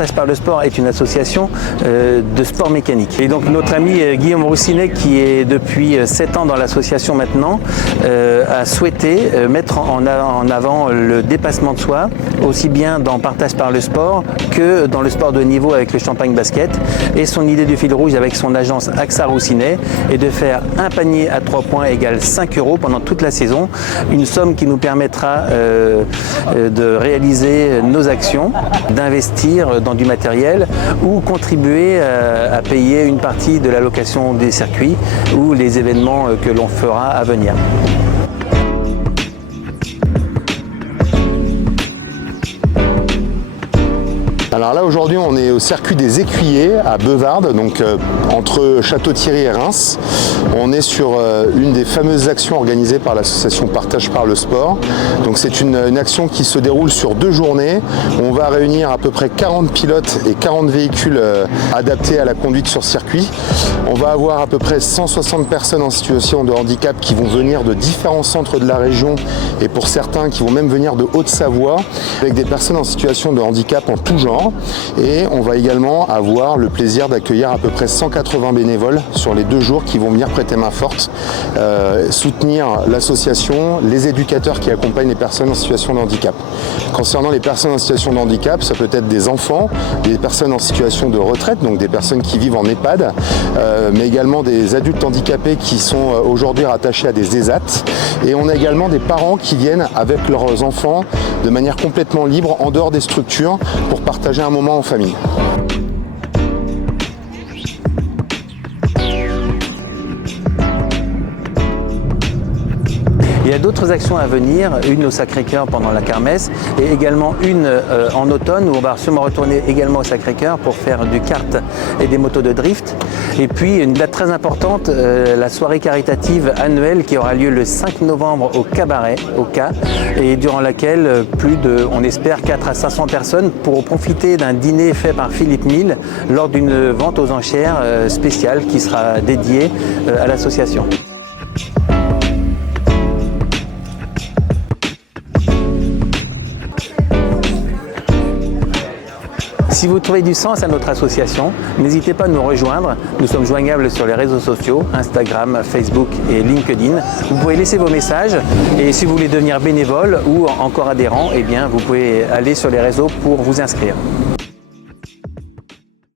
Partage par le sport est une association de sport mécanique. Et donc notre ami Guillaume Roussinet, qui est depuis 7 ans dans l'association maintenant, a souhaité mettre en avant le dépassement de soi, aussi bien dans Partage par le sport que dans le sport de haut niveau avec le Champagne Basket. Et son idée du fil rouge avec son agence AXA Roussinet est de faire un panier à 3 points égale 5 € pendant toute la saison, une somme qui nous permettra de réaliser nos actions, d'investir dans du matériel ou contribuer à payer une partie de la location des circuits ou les événements que l'on fera à venir. Alors là aujourd'hui on est au circuit des Écuyers à Beuvardes, donc entre Château-Thierry et Reims. On est sur une des fameuses actions organisées par l'association Partage par le sport. Donc c'est une action qui se déroule sur 2 journées. On va réunir à peu près 40 pilotes et 40 véhicules adaptés à la conduite sur circuit. On va avoir à peu près 160 personnes en situation de handicap qui vont venir de différents centres de la région et pour certains qui vont même venir de Haute-Savoie, avec des personnes en situation de handicap en tout genre. Et on va également avoir le plaisir d'accueillir à peu près 180 bénévoles sur les 2 jours qui vont venir prêter main forte, soutenir l'association, les éducateurs qui accompagnent les personnes en situation de handicap. Concernant les personnes en situation de handicap, ça peut être des enfants, des personnes en situation de retraite, donc des personnes qui vivent en EHPAD, mais également des adultes handicapés qui sont aujourd'hui rattachés à des ESAT. Et on a également des parents qui viennent avec leurs enfants de manière complètement libre en dehors des structures pour partager un moment en famille. Il y a d'autres actions à venir, une au Sacré-Cœur pendant la kermesse et également une en automne où on va sûrement retourner également au Sacré-Cœur pour faire du kart et des motos de drift. Et puis une date très importante, la soirée caritative annuelle qui aura lieu le 5 novembre au Cabaret, au K, et durant laquelle plus de, on espère, 400 à 500 personnes pourront profiter d'un dîner fait par Philippe Mille lors d'une vente aux enchères spéciale qui sera dédiée à l'association. Si vous trouvez du sens à notre association, n'hésitez pas à nous rejoindre. Nous sommes joignables sur les réseaux sociaux, Instagram, Facebook et LinkedIn. Vous pouvez laisser vos messages et si vous voulez devenir bénévole ou encore adhérent, eh bien, vous pouvez aller sur les réseaux pour vous inscrire.